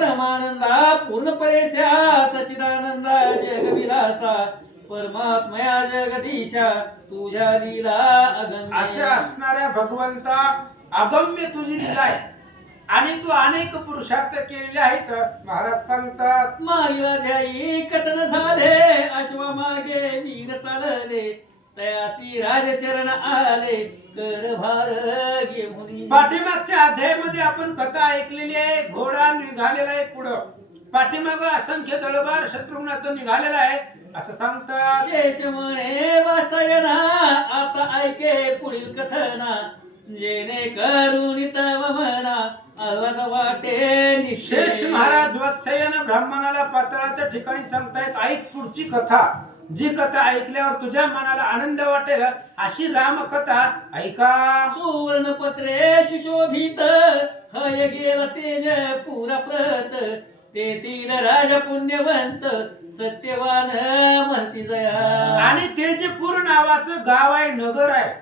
ब्रह्मानंदा पूर्ण परेशा सच्चिदानंदा जगविलासा परमात्मया जगदीशा तुझ्या लीला अगम्य. अशा असणाऱ्या भगवंता अगम्य तुझी लीला आहे आणि तू अनेक पुरुषार्थ केलेले आहेत. महाराज सांगतात मागील ध्यायी कथन झाले अश्वा मागे वीर चालले तयासी राजशरण आले कर भार घेऊन. पाठीमागच्या अध्यायामध्ये आपण कथा ऐकलेली आहे. घोडा निघालेला आहे पुढं, पाठीमाग असंख्य दळबार शत्रुघ्नाचं निघालेला आहे असं सांगतात. शेष म्हणे वासयना आता ऐके पुढील कथना जेणे करून तव मना अलग वाटे निशेष. शेष महाराज वत्सयन ब्राह्मणाला पाताळाच्या ठिकाणी सांगतायत ऐक पुढची कथा. जी कथा ऐकल्यावर तुझ्या मनाला आनंद वाटेल अशी रामकथा ऐका. सुवर्ण पत्रे सुशोभित हय गेला तेज पुरा प्रत तेथील राजा पुण्यवंत सत्यवान म्हणती जया. आणि तेजपूर नावाचं गाव आहे, नगर आहे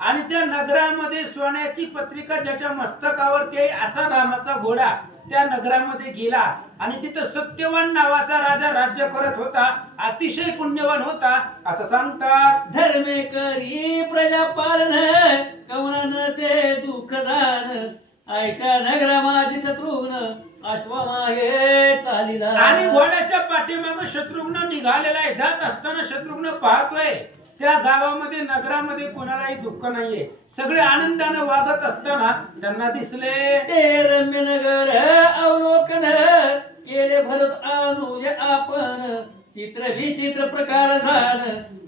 आणि त्या नगरामध्ये सोन्याची पत्रिका ज्याच्या मस्तकावरती आहे असा रामाचा घोडा त्या नगरामध्ये गेला आणि तिथं सत्यवान नावाचा राजा राज्य करत होता, अतिशय पुण्यवान होता असं सांगतात. धर्मे करी प्रजा पालन कवना नसे दुःख जाण ऐका नगरा माझी शत्रुघ्न अश्वा मागे चालिला. आणि घोड्याच्या पाठीमाग शत्रुघ्न निघालेला आहे. जात असताना शत्रुघ्न पाहतोय त्या गावामध्ये नगरामध्ये कोणालाही दुःख नाहीये, सगळे आनंदाने वागत असताना त्यांना दिसले. ते रम्य नगर अवलोकन केले भरत अनुज आपण चित्र विचित्र प्रकार झान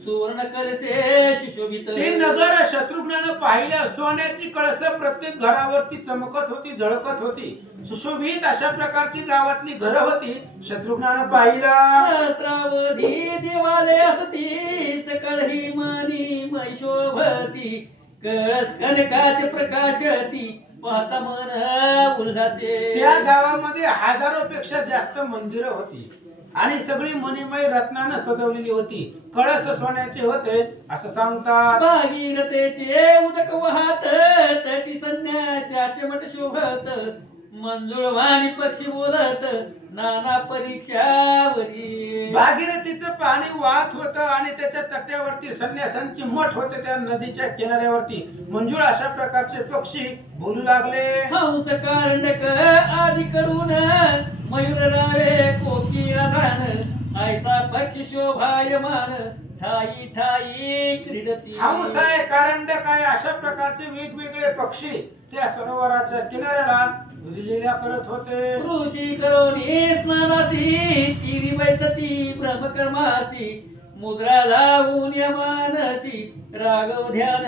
सुवर्ण कलसे सुशोभित. ते नगर शत्रुघ्नानं पाहिलं. सोन्याची कळस प्रत्येक घरावरती चमकत होती, झळकत होती. सुशोभित अशा प्रकारची गावातली घरं होती. शत्रुघ्नानं पाहिलं. सहस्रावधी देवालय असती सकळ ही मनी मैशोभती कळस कनकाचे प्रकाशती पाहता मन उल्हासे. त्या गावामध्ये हजारोपेक्षा जास्त मंदिरं होती आणि सगळी मणिमय रत्नानं सजवलेली होती. कळस सोन्याचे होते असं सांगतात. भागीरथेचे उदक वाहत तटी संन्यासाचे मठ शोभत मंजुळ वाणी पक्षी बोलत नाना परीक्षावरी. भागीरथीचं पाणी वाहत होतं आणि त्याच्या तट्यावरती संन्यासांची मठ होते. त्या नदीच्या किनाऱ्यावरती मंजुळ अशा प्रकारचे पक्षी बोलू लागले. हंस कारंडक आदी करून मयूर रावे कोकिळा जाण ऐसा पक्षी शोभायमान ठाई ठाई क्रीडती. हंस आहे, कारंडक आहे, अशा प्रकारचे वेगवेगळे पक्षी त्या सरोवराच्या किनाऱ्याला लीला करत होते. ऋषी करोनी स्नानासी तिरी बैसती ब्रह्मकर्मासी मुद्रा लावून यमानसी राघव ध्यान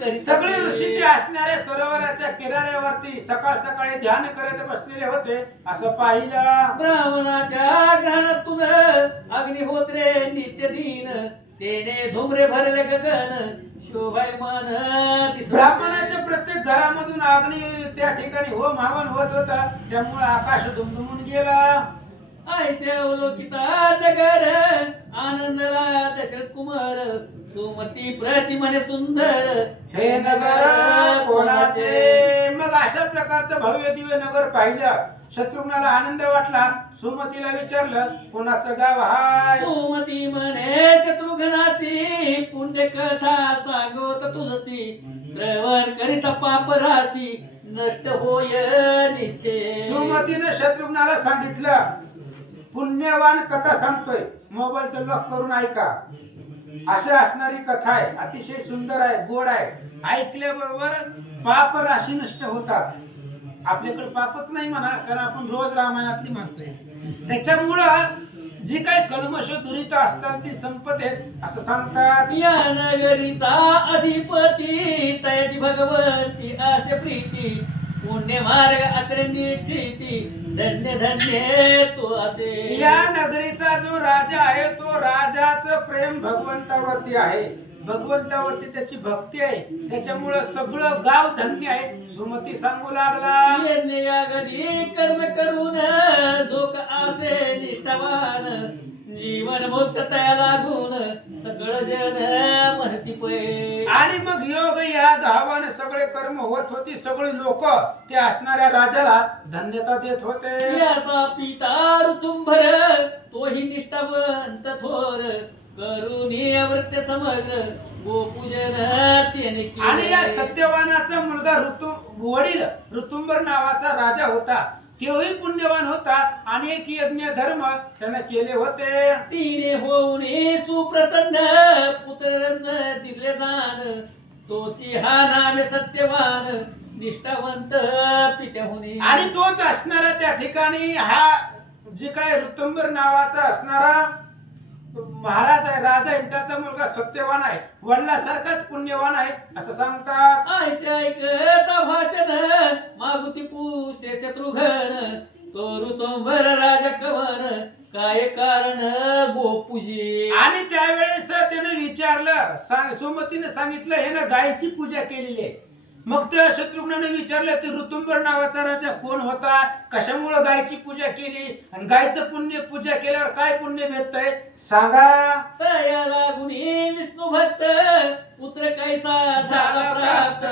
करी. सगळे ऋषी ते असणाऱ्या सरोवराच्या किनाऱ्यावरती सकाळ सकाळी ध्यान करत बसलेले होते असं पाहिलं. ब्राह्मणाच्या ग्रहणातून अग्निहोत्रे नित्य दिन तेने धुमरे भरले गगन शोभायमान दिसत. ब्राह्मणाच्या प्रत्येक घरामधून अग्नी त्या ठिकाणी होम हवन होत होता, त्यामुळे आकाश दुमदुमून गेला. ऐसे अवलोकिता नगर आनंदला दशरथ कुमार सुमती प्रतिमने सुंदर हे नगर कोणाचे. मग अशा प्रकारचं भव्य दिव्य नगर पाहिलं. शत्रुघ्नाला आनंद वाटला. सुमतीला विचारलं कोणाचं गाव हाय. सुमती म्हणे शत्रुघ्नासी पुण्य कथा सांगत तुझसी श्रवण करीत पाप राशी नष्ट होय निचे. सुमतीने शत्रुघ्नाला सांगितलं पुण्यवान कथा सांगतोय, मोबाईलचं लॉक करून ऐका. अशी असणारी कथा आहे, अतिशय सुंदर आहे, गोड आहे. ऐकल्याबरोबर पाप राशी नष्ट होतात. आपल्याकडे पापच नाही म्हणा, कारण आपण रोज रामायणातली माणसं आहे. त्याच्यामुळं जी काही कल्मश दुरित असतात ती संपत आहेत असं सांगतात. या नगरीचा अधिपती तयाची भगवंती असे प्रीती पुण्य मार्ग आचरण्याची धन्य धन्य तो असे. या नगरीचा जो राजा आहे तो राजाचं प्रेम भगवंतावरती आहे, भगवंतावरती त्याची भक्ती आहे, त्याच्यामुळं सगळं गाव धन्य आहे. सुमती सांगू लागला येणे या गदी कर्म करून जोक आसे निष्ठावान जीवन मुक्त तया लागून सगळं जन म्हणती पै. आणि मग योग याग भावाने सगळे कर्म होत होती, सगळे लोक ते असणाऱ्या राजाला धन्यता देत होते. याचा पिता ऋतुंभर तोही निष्ठावंत थोर करुणी अवृत्य समग्र गोपूजन त्याने केले. आणि या सत्यवानाचा मुलगा वडील ऋतुंबर नावाचा राजा होता, तोही पुण्यवान होता. अनेक यज्ञ धर्म त्याने केले होते. तिने होऊन सुप्रसन्न पुत्ररत्न दिले जाण तोची हा नाम सत्यवान निष्ठावंत पित्याहुनी. आणि तोच असणारा त्या ठिकाणी हा जे काय ऋतुंबर नावाचा असणारा महाराज आहे, राजा आहे, त्याचा मुलगा सत्यवान आहे, वडिलासारखाच पुण्यवान आहे असं सांगतात. ऐसे ऐकता भाषण मागुती पूसे शत्रुघ्न तो ऋतुंबर राजा कवन काय कारण गोपूजी. आणि त्यावेळेस त्याने विचारलं, सुमतीने सांगितलं हे ना गायची पूजा केलेली आहे. मग त्या शत्रुघ्नाने विचारलं ते ऋतुंबर नावाचा राजा कोण होता, कशामुळे गायची पूजा केली आणि गायचं पुण्य पूजा केल्यावर काय पुण्य भेटतंय सांगा. तया लागुनी विष्णू भक्त पुत्र कैसा झाला प्राप्त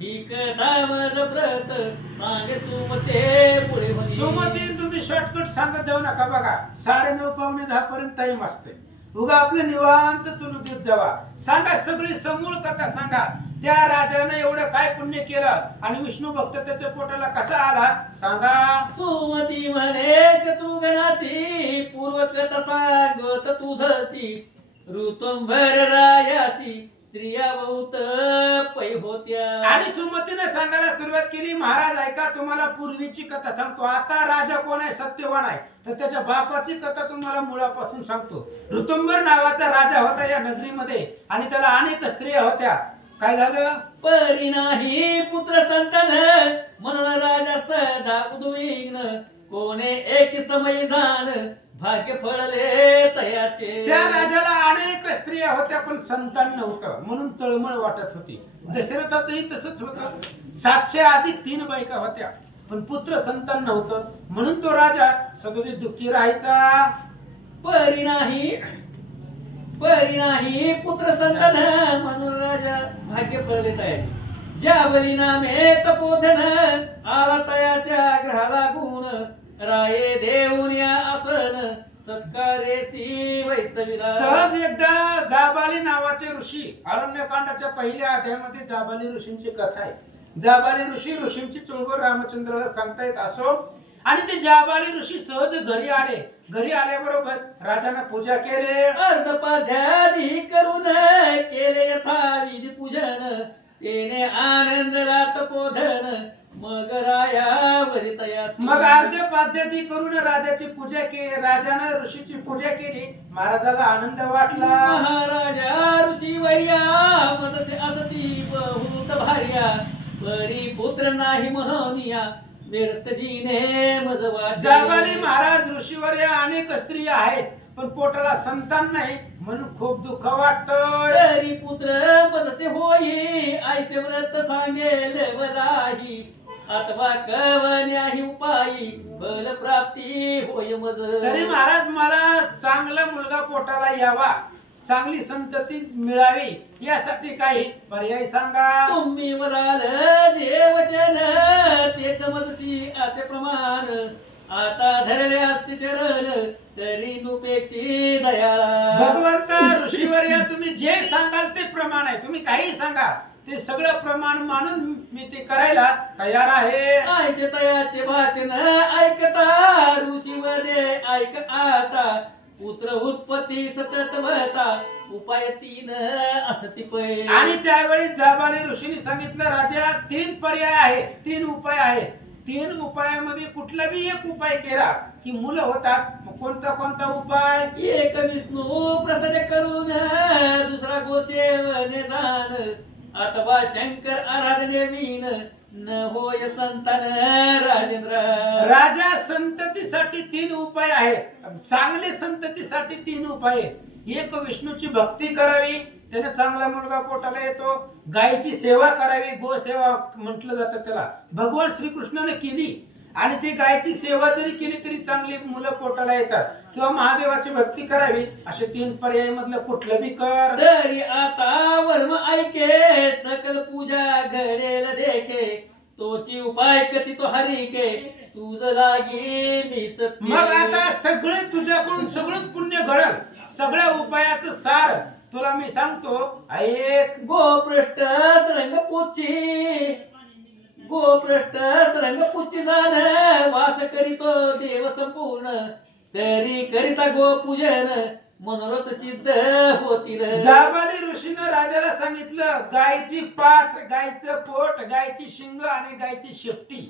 ही कथा मज व्रत सांगे सुमते पुढे म्हणे. सुमती तुम्ही शॉर्टकट सांगत जाऊ नका बघा, 9:30 पावणे 10 पर्यंत टाइम असते. उगा आपलं निवांत चलू देत जावा. सांगा सगळी समूळ कथा सांगा. त्या राजाने एवढं काय पुण्य केलं आणि विष्णू भक्त त्याच्या पोटाला कसा आला सांगा. सुमती म्हणे शत्रुघ्नासी पूर्वकथा सांगत तुझसी ऋतुंभर रायासी स्त्रिया बहुत पै होत्या. आणि सुमतीने सांगायला सुरुवात केली, महाराज ऐका तुम्हाला पूर्वीची कथा सांगतो. आता राजा कोण आहे, सत्यवान आहे, तर त्याच्या बापाची कथा तुम्हाला मुळापासून सांगतो. ऋतुंबर नावाचा राजा होता या नगरीमध्ये आणि त्याला अनेक स्त्रिया होत्या. काय झालं, परी नाही पुत्र संतान म्हणून राजा सदा उद्विग्न कोणे एक समय जाण भाग्य फळले तयाचे. त्या राजाला अनेक स्त्रिया होत्या पण संतान नव्हतं म्हणून तळमळ वाटत होती. दशरथाचंही तसंच होतं. 700 अधिक 3 बायका होत्या पण पुत्र संतान नव्हतं म्हणून तो राजा सतत दुःखी राहायचा. परी नाही पुत्र संतान म्हणून राजा भाग्य फळले तयाचे. ज्यावली नामे तपोधन आला तयाच्या ग्रहाला गुण राये देऊन या आसन सत्कारेसी वैसविरा. सहज एकदा जाबाली नावाचे ऋषी, अरण्यकांडाच्या पहिल्या अध्यायामध्ये जाबाली ऋषींची कथा आहे. जाबाली ऋषींची चुळबुळ रामचंद्राला सांगतायत असो. आणि ते जाबाली ऋषी सहज घरी आले. घरी आल्याबरोबर राजाने पूजा केले. अर्धपाध्यादी करून केले यथाविधी पूजन तेने आनंद रात पोधन मग राया वरितया. मग अर्धपाद्यादी करून राजाची पूजा केली. राजाने ऋषीची पूजा केली. महाराजाला आनंद वाटला. महाराजा ऋषी वैया मदसे असती बहुत भार्या परी पुत्र नाही म्हणून या व्यर्थ जीने मज वाटे. जाबाली महाराज ऋषीवर या अनेक स्त्रिया आहेत पण पोटाला संतान नाही म्हणून खूप दुःख वाटतं. तरी पुत्र मदसे होई ऐसे व्रत सांगेल वलाही अथवा कवन्याही उपायी बल प्राप्ती होय मज. तरी महाराज मला चांगला मुलगा पोटाला यावा, चांगली संतती मिळावी यासाठी काही पर्याय सांगा. तुम्ही वराल जे वचन तेच मदसी असे प्रमाण आता धरले असते चरण तरी नुपेक्षी दयाळा. भगवंता ऋषीवर्या तुम्ही जे सांगाल ते प्रमाण आहे. तुम्ही काही सांगा ते सगळं प्रमाण मानून मी ते करायला तयार आहे. ऐसे तयाचे भाषण ऐकता ऋषी वदे ऐक आता पुत्र उत्पत्ती सतत वहता उपाय 3 असती पै. आणि त्यावेळी जाबाली ऋषींनी सांगितलं राजा 3 पर्याय आहे, 3 उपाय आहेत. 3 उपायामध्ये कुठला बी एक उपाय केला की मुलं होतात. मग कोणता उपाय, एक विष्णू प्रसाद करून दुसरा गोसेवने जाण अथवा शंकर आराधने विन न होय संतान राजेंद्र. राजा संततीसाठी 3 उपाय आहेत. चांगले संततीसाठी 3 उपाय आहेत. एक विष्णूची भक्ती करावी, त्याने चांगला मुलगा पोटाला येतो. गायची सेवा करावी, गोसेवा म्हटलं जातं त्याला, भगवान श्रीकृष्णाने केली. आणि ती गायची सेवा जरी केली तरी चांगली मुलं पोटाला येतात, किंवा महादेवाची भक्ती करावी, असे 3 पर्याय मधलं कुठलं बी कर. तरी आता वर्म ऐके सकल पूजा घडेल देखे तोची उपाय कती तो हरिके तुझ लागी मी सत्य. मग आता सगळे तुझ्याकडून सगळंच पुण्य घडल, सगळ्या उपायाचं सार तुला मी सांगतो ऐक. गोपृष्ठ सरंगपुच्ची जाण वास करीतो देव संपूर्ण तरी करिता गोपूजन मनोरथ सिद्ध होतील. जाबाली ऋषीनं राजाला सांगितलं, गायची पाठ, गायचं पोट, गायची शिंग आणि गायची शेपटी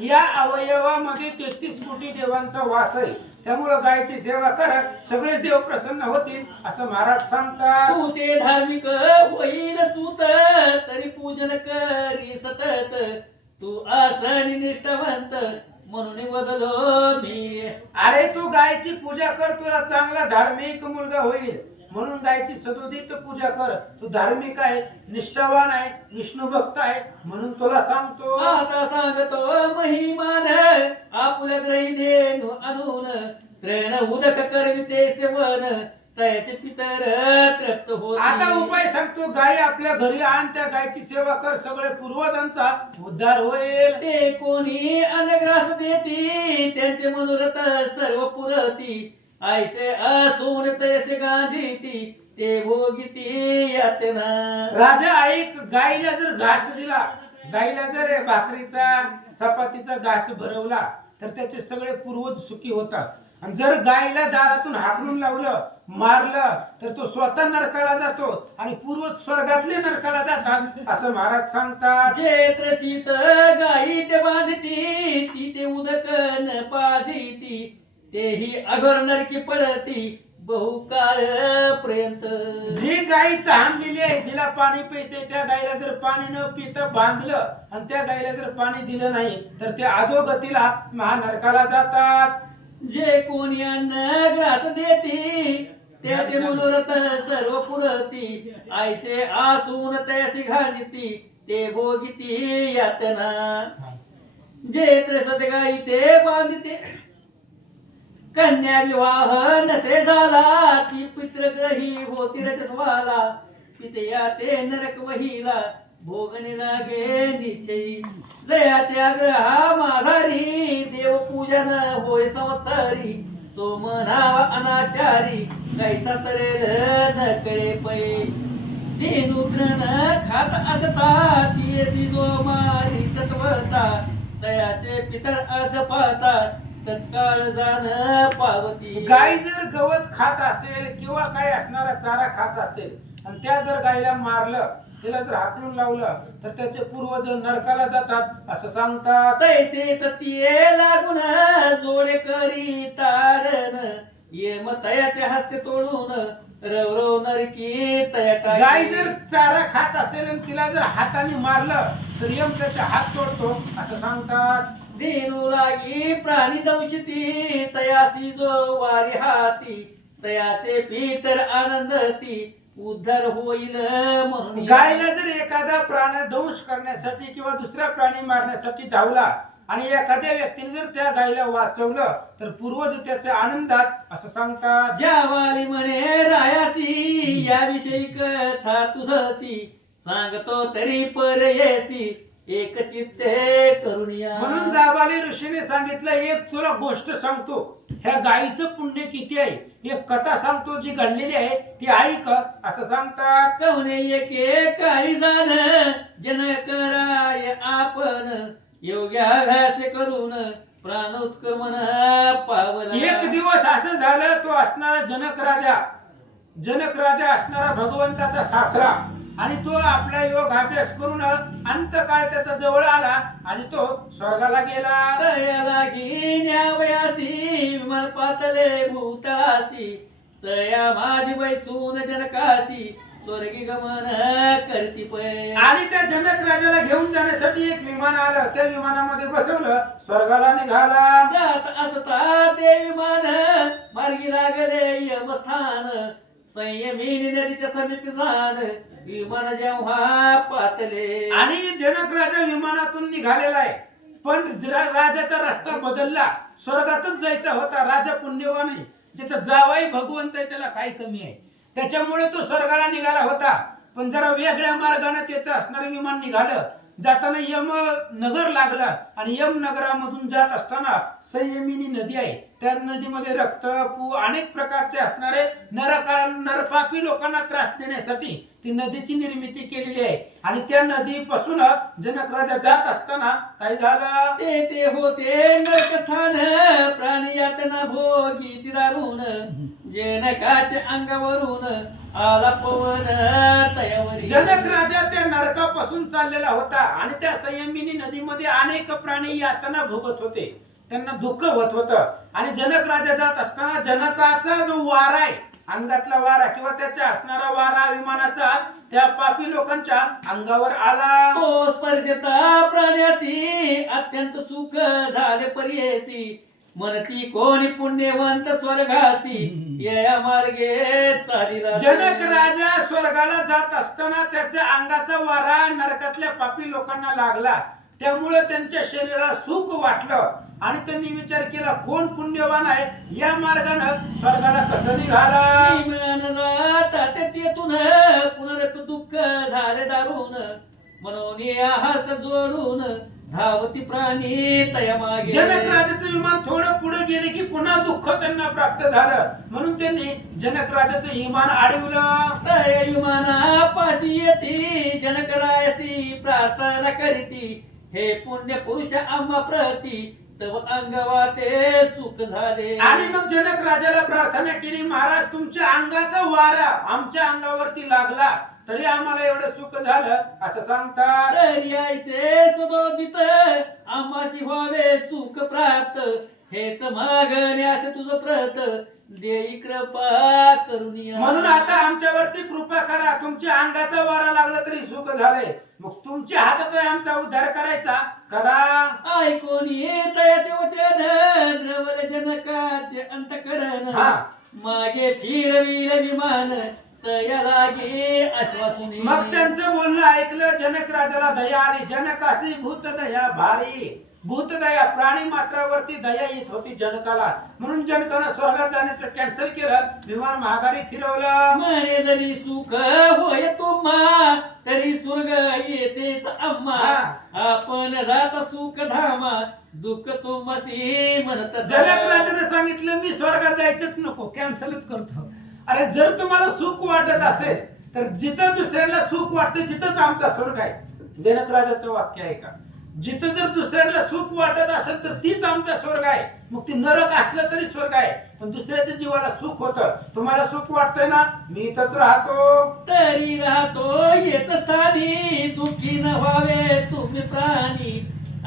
या अवयवामध्ये 33 कोटी देवांचा वास आहे. त्यामुळे गायची सेवा कर, सगळे देव प्रसन्न होतील असं महाराज सांगतात. तू ते धार्मिक होईल सूत तरी पूजन करी सतत तू आसनी निष्ठावंत म्हणून बदलो मी. अरे तू गायची पूजा कर, तुला चांगला धार्मिक मुलगा होईल म्हणून गायची सदोदित पूजा कर. तू धार्मिक आहे, निष्ठावान आहे, विष्णू भक्त आहे म्हणून तुला सांगतो. आता सांगतो महिमान आपुल्या ग्रही धेनु आणून त्रेण उदक करविते सेवन त्याचे पितर तृप्त होत. आता उपाय सांगतो, गाय आपल्या घरी आण, त्या गायची सेवा कर, सगळे पूर्वजांचा उद्धार होईल. ते कोणी अन्नग्रास देती त्यांचे मनोरथ सर्व पुरती ऐसे असून तैसे गांजीती ते भोगिती यातना. राजा ऐक, गायीला जर घास दिला, गायीला जर भाकरीचा चपातीचा घास भरवला तर त्याचे सगळे पूर्वज सुखी होतात. आणि जर गायीला दारातून हाकलून लावलं, मारलं तर तो स्वतः नरकाला जातो आणि पूर्वज स्वर्गातले नरकाला जातात असं महाराज सांगतात. जे त्रसित गाई ते बांधती ती ते उदक न पाजिती तेही अघोर नरकी पडती बहुकाळ पर्यंत. जी गाय तहानलेली आहे, जिला पाणी प्यायचंय, त्या गायीला जर पाणी न पिता बांधलं आणि त्या गायीला जर पाणी दिलं नाही तर ते अधोगतीला महानरकाला जातात. जे कोणी अन्न ग्रास देती त्याचे मनोरथ सर्व पुरती ऐसे आसून तैसी घालिती ते भोगिती यातना. जे त्रसत गाई ते बांधते कन्या विवाह नसे झाला ती पितृग्रही होती रजस्वाला पितया ते नरक वहिला भोगणे लागे निश्चयी. जयाचे आग्रहा माधारी देव पूजन होय संवत्सरी तो म्हणावा अनाचारी कैसा तरेल न कळे पै. दिनुग्रन खात असता ती जो मारी तत्वता तयाचे पितर अधपाता तत्काळ जाण पावती. गाय जर गवत खात असेल किंवा काय असणारा चारा खात असेल आणि त्या जर गायीला मारलं, तिला जर हाकलून लावलं तर त्याचे पूर्वज नरकाला जातात असं सांगतात. तैसे सत्ये लागून जोडे करी ताडन येम तयाचे हस्ते तोडून रवरव नरकी तया. गाय जर चारा खात असेल आणि तिला जर हाताने मारलं तर यम त्याचे हात तोडतो असं सांगतात. देणू लागी प्राणी दंशिती तयासी जो वारी हाती तयाचे पितर आनंदती उद्धार होईल म्हणून. गायला जर एखादा प्राणी दंश करण्यासाठी किंवा दुसरा प्राणी मारण्यासाठी धावला आणि एखाद्या व्यक्तीने जर त्या गायीला वाचवलं तर पूर्वज त्याच्या आनंदात असं सांगतात. ज्यावाली म्हणे रायासी याविषयी कथा तुझसी सांगतो तरी परयेसी एक चित्ते करुणिया. म्हणून जाबाली ऋषीने सांगितलं, एक तुला गोष्ट सांगतो, ह्या गायीचं पुण्य किती आहे, एक कथा सांगतो जी घडलेली आहे ती ऐक असं सांगतात. कवने एके काळी जाण जन कराय आपण योग्याभ्यास करून प्राणोत्क्रमण पावला. एक दिवस असं झालं, तो असणारा जनक राजा असणारा भगवंताचा सासरा आणि तो आपला योग अभ्यास करून अंतकाळ त्याचा जवळ आला आणि तो स्वर्गाला गेला. तया लागी न्यावयासी विमान पातले भूतळासी तया माझी बैसून जनकासी स्वर्गी गमन करती पै. आणि त्या जनक राजाला घेऊन जाण्यासाठी एक विमान आलं, त्या विमानामध्ये बसवलं, स्वर्गाला निघाला. जात असता ते विमान मार्गी लागले यमस्थान संयमी नदीच्या समीप जाण विमान जेव्हा पातले. आणि जनक राजा विमानातून निघालेला आहे पण राजाचा रस्ता बदलला. स्वर्गातच जायचा होता. राजा पुण्यवान आहे, जिथं जावाई भगवंत आहे त्याला काय कमी आहे, त्याच्यामुळे तो स्वर्गाला निघाला होता. पण जरा वेगळ्या मार्गाने त्याचं असणारं विमान निघालं. जाताना यम नगर लागला आणि यम नगरामधून जात असताना संयमिनी नदी आहे. त्या नदीमध्ये रक्त पू अनेक प्रकारचे असणारे नरपापी लोकांना त्रास देण्यासाठी ती नदीची निर्मिती केलेली आहे. आणि त्या नदीपासून जनक राजा जात असताना काय झालं, ते होते नरकस्थान प्राणी यातना भोगी तिरारून जनकाच्या अंगावरून आला पवन तयावरी. जनक राजा त्या नरकापासून चाललेला होता आणि त्या संयमिनी नदीमध्ये अनेक प्राणी यातना भोगत होते, त्यांना दुःख होत होतं. आणि जनक राजा जात असताना जनकाचा जो वारा आहे, अंगातला वारा किंवा त्याच्या असणारा वारा विमानाचा त्या पापी लोकांच्या अंगावर आला. तो स्पर्शता प्राण्यासी अत्यंत सुख झाले पर्येसी म्हणती कोणी पुण्यवंत स्वर्गासी या मार्गे चालिला. जनक राजा स्वर्गाला जात असताना त्याच्या अंगाचा वारा नरकातल्या पापी लोकांना लागला. त्यामुळे त्यांच्या शरीराला सुख वाटलं आणि त्यांनी विचार केला कोण पुण्यवान आहे, या मार्गाने स्वर्गाला कसं निघाला. विमान जाता तेथून पुनरप दुःख झाले दारुण म्हणून या हस्त जोडून धावती प्राणी तया मागे. जनक राजाचं विमान थोडं पुढे गेले की पुन्हा दुःख त्यांना प्राप्त झालं, म्हणून त्यांनी जनक राजाचं विमान अडवलं. तया विमाना पाशी येती जनकरायसी प्रार्थना करीती हे पुण्य पुरुष आम्हा प्रती तव अंगवाते सुख झाले. आणि मग जनक राजाला प्रार्थना केली, महाराज तुमच्या अंगाचा वारा आमच्या अंगावरती लागला तरी आम्हाला एवढं सुख झालं असं सांगतात. तरी ऐसे सदोदित आम्हाशी व्हावे सुख प्राप्त हेच मागण्यास तुझं प्रत देई कृपा करुनिया. म्हणून आता आमच्यावरती कृपा करा, तुमच्या अंगाचा वारा लागला तरी सुख झाले, मग तुमच्या हातात आहे आमचा उद्धार करायचा, करा. ऐकून तयाचे वचन द्रवल जनकाचे अंतकरण मागे फिरविल विमान तया लागे आश्वासुनी. मग त्यांचं बोलणं ऐकलं, जनक राजाला दया आली. जनकासी भूत दया भारी, भूत दया प्राणी मात्रावरती दया येत होती जनकाला, म्हणून जनकानं स्वर्गात जाण्याचं कॅन्सल केलं, विमान महागारी फिरवलं. म्हणे जरी सुख होय तुम्हा तरी स्वर्ग येतेच आम्हा आपण जात सुख धामा दुःख तुमसी म्हणत. जनक राजाने सांगितलं मी स्वर्गात जायचंच नको, कॅन्सलच करतो. अरे जर तुम्हाला सुख वाटत असेल तर जिथं दुसऱ्याला सुख वाटतं तिथंच आमचा स्वर्ग आहे. जनक राजाचं वाक्य आहे का, जिथं जर दुसऱ्याला सुख वाटत असेल तर तीच आमचा स्वर्ग आहे. मग ती नरक असलं तरी स्वर्ग आहे, पण दुसऱ्याच्या जीवाला सुख होतं. तुम्हाला सुख वाटतंय ना, मी इथंच राहतो. तरी राहतो येच स्थानी दुःखी न व्हावे तुम्ही प्राणी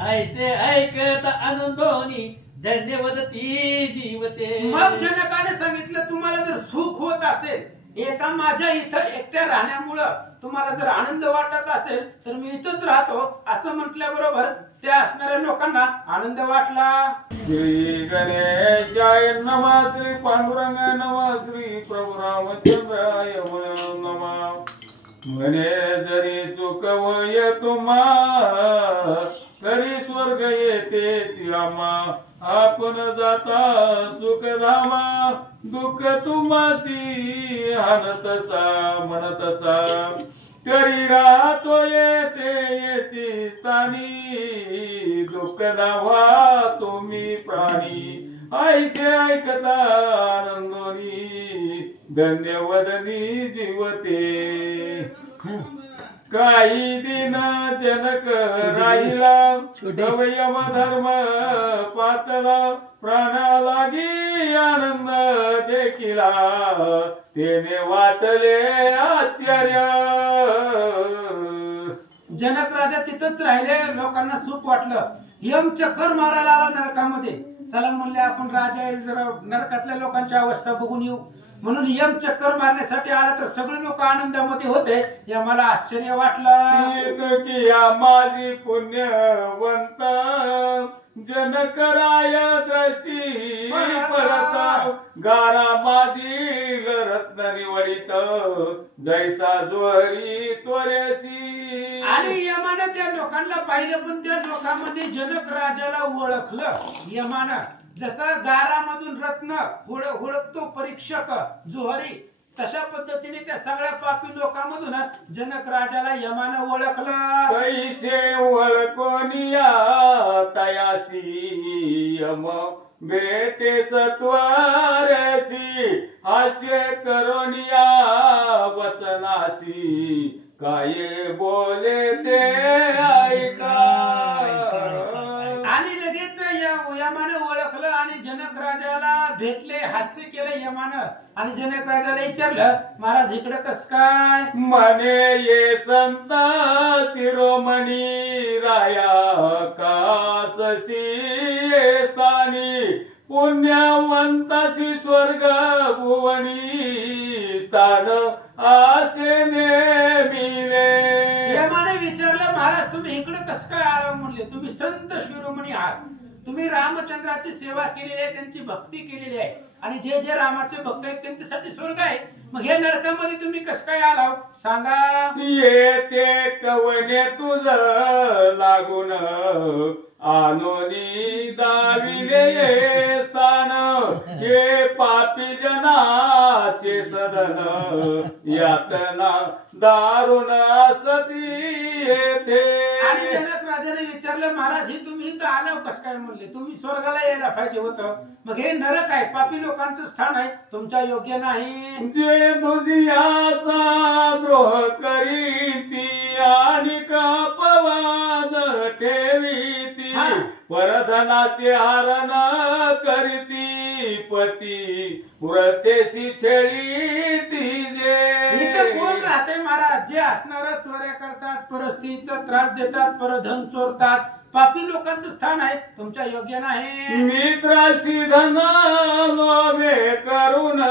ऐसे ऐकत आनंदोनी धन्यवदती जीवते. मग जनकाने सांगितलं तुम्हाला जर सुख होत असेल, एका माझ्या इथं एकट्या राहण्यामुळं तुम्हाला जर आनंद वाटत असेल तर मी इथंच राहतो असं म्हटल्याबरोबर त्या असणाऱ्या लोकांना आनंद वाटला. श्री गणेशाय नमः, श्री पांडुरंग नमः, श्री प्रभु रामचंद्राय नमः. म्हणे जरी चूक होय तुम्हा तरी स्वर्ग येतेच आम्हा आपण जाता सुखधामा दुःख तुम्हासी आणतसा म्हणतसा तरी राहतो येते स्थानी दुःख दावा तुम्ही प्राणी ऐसे ऐकता आनंदोनी धन्यवदनी जीवते. काही दिन जनक राहिला यम धर्म पातला प्राणा लागी आनंद देखिला तेने वाटले आश्चर्य. जनक राजा तिथंच राहिले, लोकांना सुख वाटलं. यम चक्कर मारायला आला नरकामध्ये. चला म्हणले आपण राजा जरा नरकातल्या लोकांची अवस्था बघून येऊ, म्हणून यम चक्कर मारण्यासाठी आला तर सगळे लोक आनंदामध्ये होते. या मला आश्चर्य वाटलं की या माझी पुण्यवंत जनकराय दृष्टी पडता गारा माझी गर रत्न निवडित जैसा जोहरी त्वरेसी. आणि यमानं त्या लोकांना पाहिलं, पण त्या लोकांमध्ये जनक राजाला ओळखलं. यमानं जसं गारामधून रत्न हुडकतो परीक्षक जोहरी, तशा पद्धतीने त्या सगळ्या पापी लोकांमधून जनक राजाला यमानं ओळखलं. कैसे ओळखोनिया तयासी यम भेटे सत्वरसी. हास्य करोनिया वचनासी काय बोले ते ऐका. आणि लगेच यमानं ओळखलं आणि जनक राजाला भेटले, हास्य केलं यमानं. आणि जनक राजाला विचारलं, महाराज इकडं कस काय? म्हणे ये संत शिरोमणी राया काससी स्थानी पुण्यवंतासी स्वर्ग भुवनी स्थान आसे नेमिले. यमाने विचारलं, महाराज तुम्ही इकडे कस काय आला? म्हणले, तुम्ही संत शिरोमणी आहात, तुम्ही रामचंद्राची सेवा केलेली आहे, त्यांची भक्ती केलेली आहे, आणि जे जे रामाचे भक्त आहेत त्यांच्यासाठी स्वर्ग आहे. मग हे नरकामध्ये तुम्ही कस काय आला? सांगा. येते कवने तुझ लागून आनोनी दाविले स्थान. हे पापी जनाचे सदन यातना दारुण असती येते. आणि जनक राजाने विचारलं, महाराज हे तुम्ही इथं आला कस काय? म्हणले, तुम्ही स्वर्गाला यायला पाहिजे होतं, मग हे नरक आहे, पापी लोकांचं स्थान आहे, तुमच्या योग्य नाही. जे दुजियाचा द्रोह करीती आणि अपवाद ठेवीती परधनाचे हरण करीती पती व्रतेशी छेडीती. इथं कोण राहते महाराज? जे असणारा चोऱ्या करतात, परिस्थितीचा त्रास देतात, परधन चोरतात, पापी लोकांचं स्थान आहे, तुमच्या योग्य नाही. मित्राशी धन लोभे करून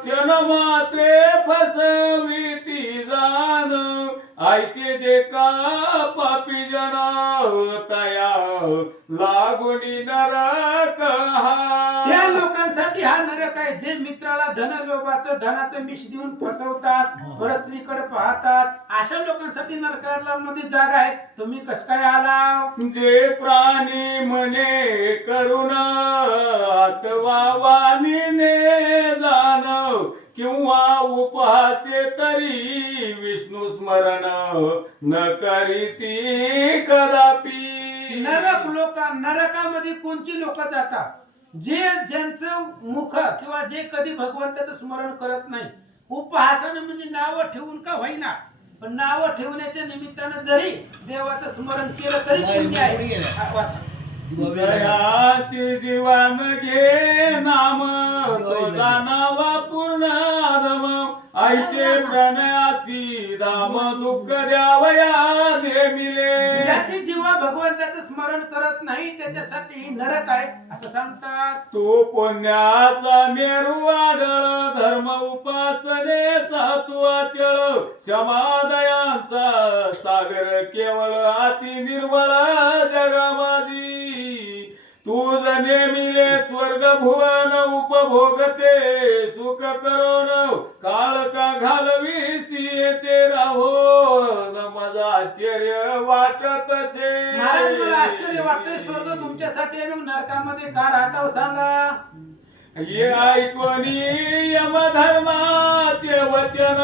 क्षण मात्रे फसविती जाण. ऐसे जे का पापी जन तया लागुनी नरक हा. त्या लोकांसाठी हा नरक आहे, जे मित्राला धनाचं मिश देऊन फसवतात, परस्त्रीकडे पाहतात, अशा लोकांसाठी नरकाला मध्ये जागा आहे. तुम्ही कस काय आला? जे प्राणी म्हणे करुण अथवा वाणीने जाण किंवा उपहासे तरी विष्णू स्मरण न करीती कदापि. नरकामध्ये कोणची लोक जातात? ज्यांचं मुख किंवा जे कधी भगवंताचं स्मरण करत नाही. उपहासानं म्हणजे नाव ठेवून का होईना, पण नाव ठेवण्याच्या निमित्तानं जरी देवाचं स्मरण केलं तरी पुण्य आहे. जयाची जीवन घे नाम तुझा नावा पूर्ण धम. ऐसे प्रणयासी धाम दुःख द्यावया नेमिले. ज्याची जीवा भगवंताचं स्मरण करत नाही त्याच्यासाठी नरक आहे असं सांगतात. तू पुण्याचा मेरू आढळ धर्म उपासनेचा तू अचळ क्षमादयांचा सागर केवळ अति निर्मळ जगा माझी. तू नेमिले स्वर्ग भुवन उपभोगते सुख करोन काळ का घालवीसी येते राहो न माझा आश्चर्य वाटत से. महाराज मला आश्चर्य वाटतंय, स्वर्ग तुमच्यासाठी आहे, मग नरकामध्ये का राहता सांगा. ये ऐकोनी यमधर्माचे वचन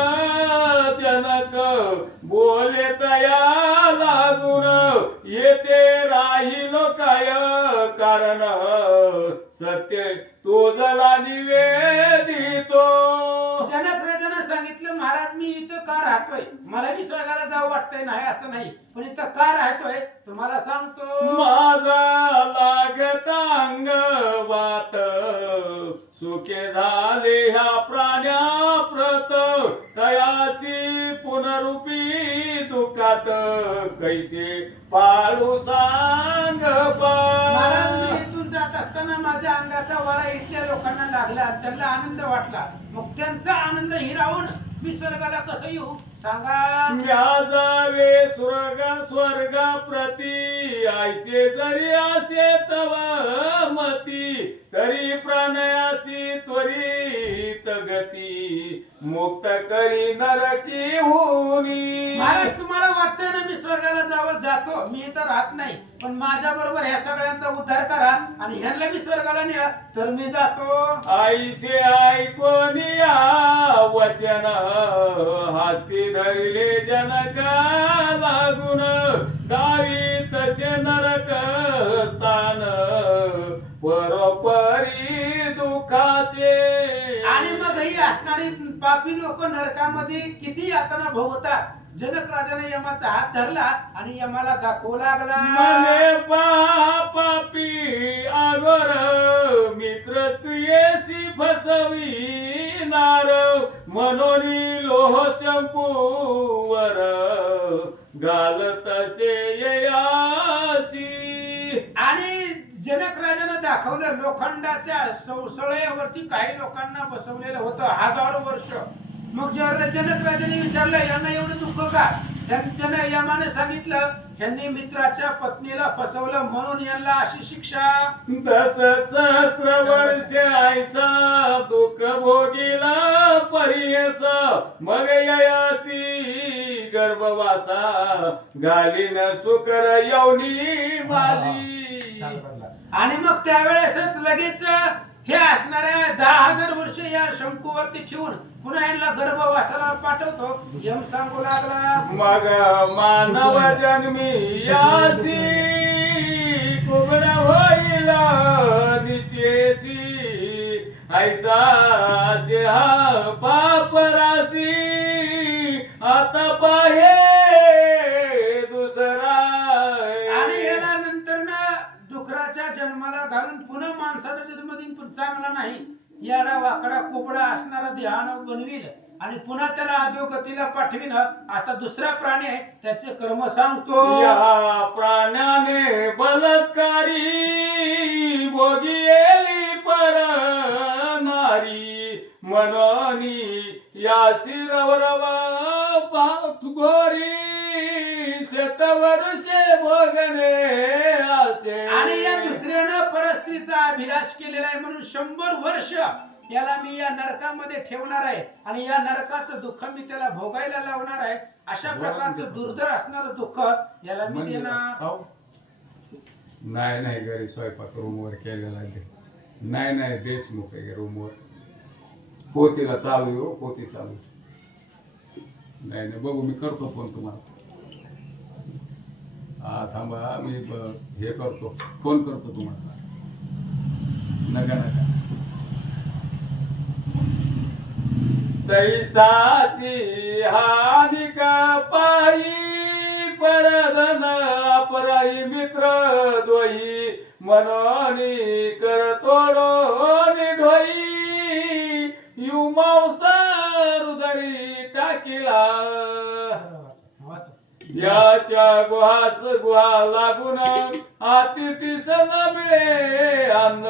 जनक बोले तया लागून येते राहिलो काय कारण सत्य तो जला निवेदितो. जनक राजाने सांगितलं, महाराज मी इथं का राहतोय? मला बी स्वर्गाला जावं वाटतंय, नाही असं नाही, पण इथं का राहतोय तुम्हाला सांगतो. माझा लागता अंग वात सुखे झाले ह्या प्राण्या प्रत तयासी पुनरुपी दुखात कैसे पाडू सांग. महाराज मी इथून जात असताना माझ्या अंगाचा वारा इथल्या लोकांना लागला, त्यांना आनंद वाटला, मग त्यांचा आनंद हिरावून मी स्वर्गाला कसं येऊ सांगा. म्या जावे स्वर्ग प्रती ऐसे जरी असे तव मती तरी प्रणयासी त्वरित गती नरकी होनी. महाराज तुम्हाला वाटतंय ना मी स्वर्गाला जातो, मी इथं राहत नाही, पण माझ्या बरोबर ह्या सगळ्यांचा उद्धार करा आणि ह्यांना मी स्वर्गाला न्या, तर मी जातो. आईसे ऐकून या वचन हस्ती धरले जनका लागून दावी तसे नरक स्थान परोपरी दुखाचे. आणि मग ही असणारी पापी लोक नरकामध्ये किती यातना भोगतात. जनक राजाने यमाचा हात धरला आणि यमाला दाखवू लागला. मने पापी आगोर मित्र स्त्रियेसी फसविनार म्हणून लोह शंकूवर घाल तसे यासी. आणि जनक राजाने दाखवलं लोखंडाच्या सळयावरती काही लोकांना बसवलेलं होतं हजारो वर्ष. मग जनक राजाने विचारलं यांना एवढं दुःख का. त्यांच्या यमाने सांगितलं यांनी मित्राच्या पत्नीला फसवलं म्हणून यांना अशी शिक्षा. 10 सहस्र वर्ष ऐसा दुःख भोगिला परियस मग ययासी गर्भवासा घालीन सुकर यवनी माझी. आणि मग त्यावेळेसच लगेच हे असणाऱ्या 10,000 वर्ष या शंकूवरती ठेवून पुन्हा यांना गर्भवासाला पाठवतो. यम सांगू लागला मग मानव जन्मी यासी कुबड होईल निचेसी ऐसा से हा पाप राशी आता पाहे दुसरा. आणि याला नंतर ना डुकराच्या जन्माला घालून पुन्हा माणसाच्या जन्मदिन पण चांगला नाही. याडा वाकडा कोपडा असणारा ध्यान बनविल आणि पुन्हा त्याला अधोगतीला पाठविन. आता दुसरा प्राणी आहे त्याचे कर्म सांगतो. या प्राण्याने बलात्कारी भोगिली पर नारी म्हणून या शिरवरव घोरी शतवर्षे भोगणे असे. आणि या दुसऱ्यानं परस्त्रीचा अभिलाष केलेला आहे म्हणून 100 वर्ष याला मी या नरकामध्ये ठेवणार आहे आणि या नरकाचं दुःख मी त्याला भोगायला लावणार आहे. अशा प्रकारचं दुर्धर असणारं दुःख याला मी देणार. नाही घरी स्वयंपाक रूमवर केलेला आहे. नाही देशमुख आहे रूमवर. पोतीला चालू हो पोती चालू. नाही बघू मी करतो फोन तुम्हाला. हा थांबा मी हे करतो फोन करतो तुम्हाला. नका तैसाची हानिक पायी परधन अपराई मित्र दोही म्हणून कर तोडो निढोई यू मांसार उदरी टाकीला. याच्या गुहा लागून आतिथीस न मिळे अन्न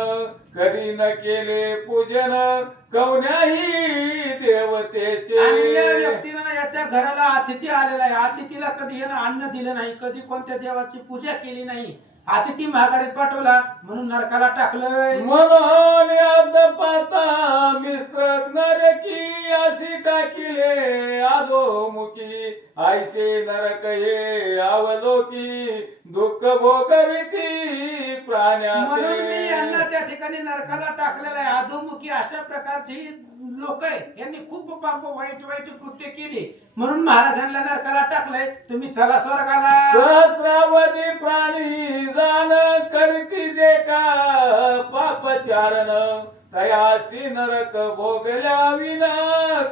कधी न केले पूजन कवण्याही देवतेचे. आणि या व्यक्तीनं याच्या घराला अतिथी आलेला आहे. अतिथीला कधी यानं अन्न दिलं नाही, कधी कोणत्या देवाची पूजा केली नाही. अतिथी महागारीत पाठवला म्हणून नरकाला टाकलंय. म्हणून याद पाता मित्र नरकी अशी टाकिले अधोमुखी ऐसे नरक हे अवलोकी दुःख भोगविती प्राण्याचे. म्हणून मी यांना त्या ठिकाणी नरकाला टाकलेला आहे. अधोमुखी अशा प्रकारची लोक आहेत यांनी खूप पाप वाईट कृत्य केली म्हणून महाराजांना नरकाला टाकलंय. तुम्ही चला स्वर्गाला. सहस्रावधी प्राणी जाण करती जे का पापचारण तयासी नरक भोगल्या विना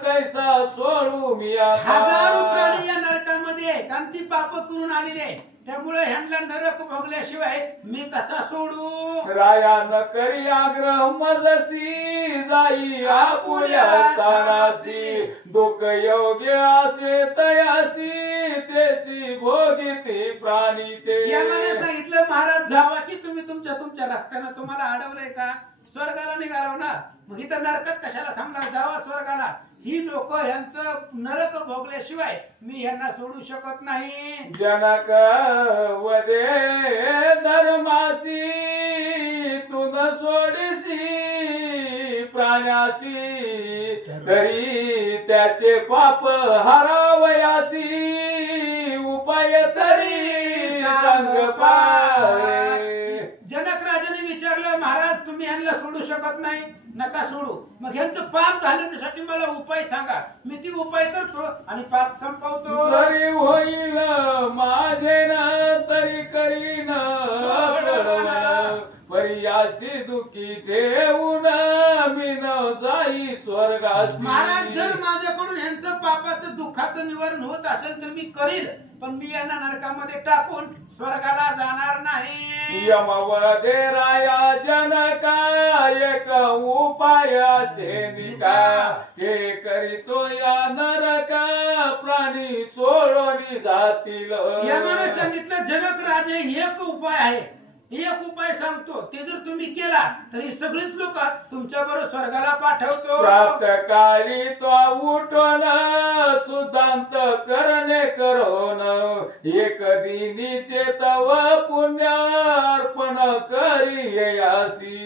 कैसा सोडू मी आता. हजारो प्राणी या नरकामध्ये आहेत आणि ती पाप करून आलेले आहेत. त्यामुळे ह्यांना नरक भोगल्याशिवाय मी कसा सोडू. राया न करी आग्रह मजसी जाई आपुल्या स्थानासी दुःख योग्य असे तयासी तेसी भोगिती प्राणी ते. याने सांगितलं महाराज जावा की तुम्ही तुमच्या रस्त्यानं. तुम्हाला अडवलंय का स्वर्गाला निघालो ना मग इथं नरकात कशाला थांबला. जावा स्वर्गाला. ही लोक यांचं नरक भोगल्याशिवाय मी यांना सोडू शकत नाही. जनक वदे धर्मासी तुन सोडसी प्राण्यासी तरी त्याचे पाप हरावयासी उपाय तरी सांग पाय. जनक राजाने विचारलं, महाराज तुम्ही यांना सोडू शकत नाही, नका सोडू, मग यांचं पाप घालवण्यासाठी मला उपाय सांगा, मी ती उपाय करतो आणि पाप संपवतो. जरी होईल माझे न तरी करीन सोडवण, परियासी दुखी ठेवून मी न जाई स्वर्गासी. महाराज जर माझ्याकडून यांचं पापाचं दुःखाचं निवारण होत असेल तर मी करील, पण मी यांना नरकामध्ये टाकून स्वर्गाला जाणार नाही. यमवदे राया जनका एक उपाय सेनिका, ते करीतो या नरका प्राणी सोडून जातील. यमाने सांगितलं, जनक राजे एक उपाय आहे, एक उपाय सांगतो, ते जर तुम्ही केला तरी सगळीच लोक तुमच्या बरोबर स्वर्गाला पाठवतो. प्रात काळी तो उठून सुदांत करणे करोन, एक दिनीचे तव पुण्य अर्पण करियासी.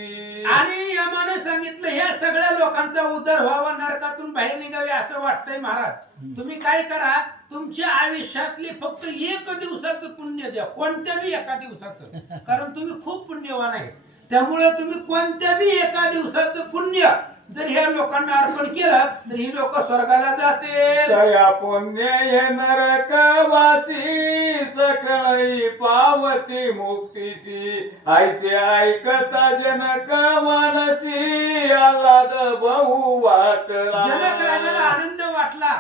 आणि यमाने सांगितलं, ह्या सगळ्या लोकांचा उद्धार व्हावा, नरकातून बाहेर निघावे असं वाटतंय महाराज, तुम्ही काय करा, तुमच्या आयुष्यातले फक्त एक दिवसाचं पुण्य द्या, कोणत्या बी एका दिवसाचं, कारण तुम्ही खूप पुण्यवान आहे, त्यामुळे तुम्ही कोणत्या बी एका दिवसाचं पुण्य जर ह्या लोकांना अर्पण केलं तर ही लोक स्वर्गाला जाते. दया पुण्य हे नरक वासी सकळी पावती मुक्तीसी, ऐसे ऐकता जनक मानसी आल्हाद बहु वाटला. जनक राजाला आनंद वाटला,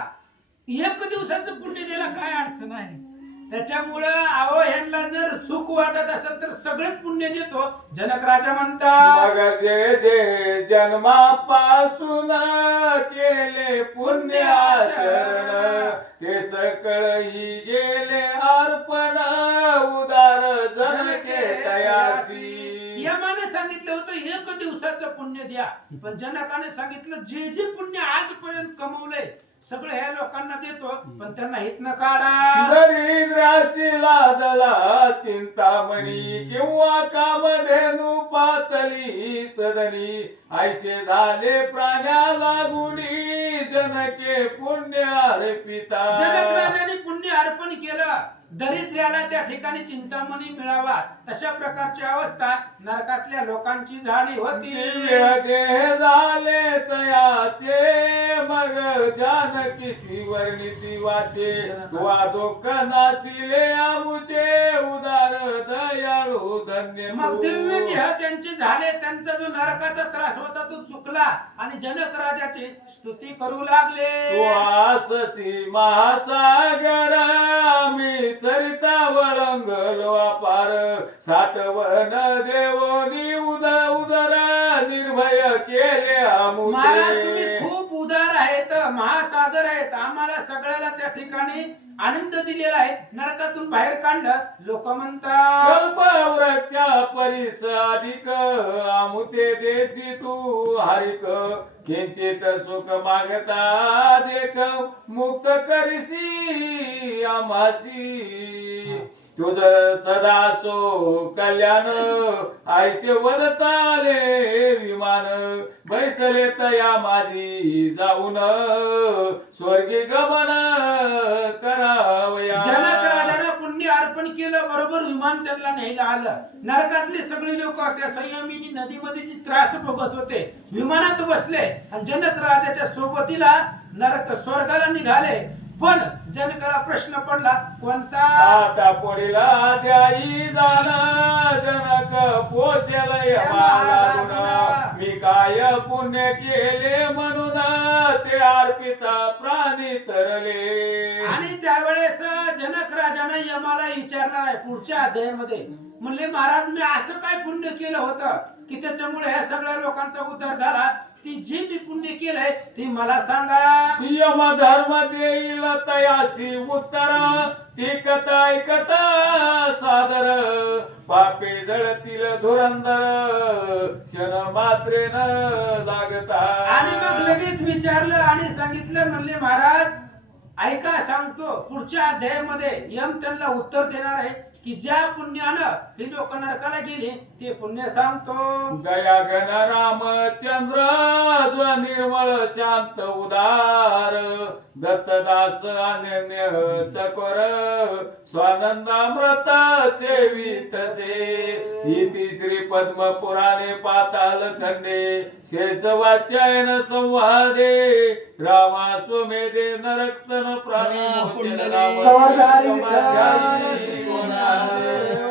एक दिवसाचं पुण्य द्यायला काय अडचण आहे, त्याच्यामुळं अहो ह्यांना जर सुख वाटत असेल तर सगळेच पुण्य देतो. जनक राजा म्हणतात, मग जे जे जन्मापासून केले पुण्य आचरण, ते सकळही गेले अर्पण उदार जनके तयासी. यमाने सांगितलं होतं एक दिवसाचं पुण्य द्या, पण जनकाने सांगितलं जे जे पुण्य आजपर्यंत कमवलंय सगळं ह्या लोकांना देतो, पण त्यांना हितनं काढा. दरिद्रासी लादला चिंतामणी किंवा कामधेनु पातली सदनी, ऐसे झाले प्राण्या लागुनी जनके पुण्य अर्पिता. जनक राजाने पुण्य अर्पण केलं, दरिद्र्याला त्या ठिकाणी चिंतामणी मिळावा, तशा प्रकारची अवस्था नरकातल्या लोकांची झाली होती. दिव्य देह झाले तयाचे मग जानकी शिवर्णी दिवाचे, तुवा दुःख नासिले आमुचे उदार दयाळू धन्य. मग दिव्य देह त्यांचे झाले, त्यांचा जो नरकाचा त्रास होता तो चुकला आणि जनक राजाची स्तुती करू लागले. तू आससी महासागर आम्ही सरिता वळंगलो अपार, साठवण देवोनी उदर निर्भय केले महाराज तुम्ही आमुचे. खूप उदार आहेत, महासागर आहेत, आम्हाला सगळ्याला त्या ठिकाणी आनंद दिलेला आहे, नरकातून बाहेर काढलं. लोक म्हणतात, कल्पवृक्षा परिस अधिक आमुते देशी तू हरिक, किंचित सुख मागता देख मुक्त करिसी आम्हासी. तुझ सदा सो कल्याण ऐसे वदताले विमान, बैसले तया माझी जाऊन स्वर्गी गमन करावया. जनक राजाने पुण्य अर्पण केलं, बरोबर विमान त्यांना न्यायला आलं. नरकातले सगळे लोक त्या संयमिनी नदीमध्ये जी त्रास भोगत होते विमानात बसले आणि जनक राजाच्या सोबतीला नरक स्वर्गाला निघाले. पण जनकाला प्रश्न पडला, कोणता? आता पुढीला द्याई जाण जनक पोसेल यमाला, मी काय पुण्य केले म्हणून ते अर्पिता प्राणी तरले. आणि त्यावेळेस जनक राजाने यमाला विचारणार आहे पुढच्या अध्यायामध्ये, म्हणले महाराज मी असं काय पुण्य केलं होतं की त्याच्यामुळे ह्या सगळ्या लोकांचा उद्धार झाला, ती जे मी पुण्य केलंय ती मला सांगा. यम धर्म देईल तयासी उत्तर, ती कथा ऐकता सादर, पापे जळतील धुरंदर क्षण मात्रेन लागता. आणि मग लगेच विचारलं आणि सांगितलं, म्हणले महाराज ऐका सांगतो, पुढच्या अध्यायामध्ये यम त्यांना उत्तर देणार आहे की ज्या पुण्यानं ही लोक नरकाला गेली ते पुण्य सांगतो. दया घन रामचंद्र निर्मळ शांत उदार दत्तदास अनन्य चकोर स्वानंदामृत सेवितसे. इति श्री पद्म पुराणे पाताल खंडे शेषवाच्यायन संवादे रामाश्वमेधे नरकस्तन प्राणी मोचन पुंडलिक राम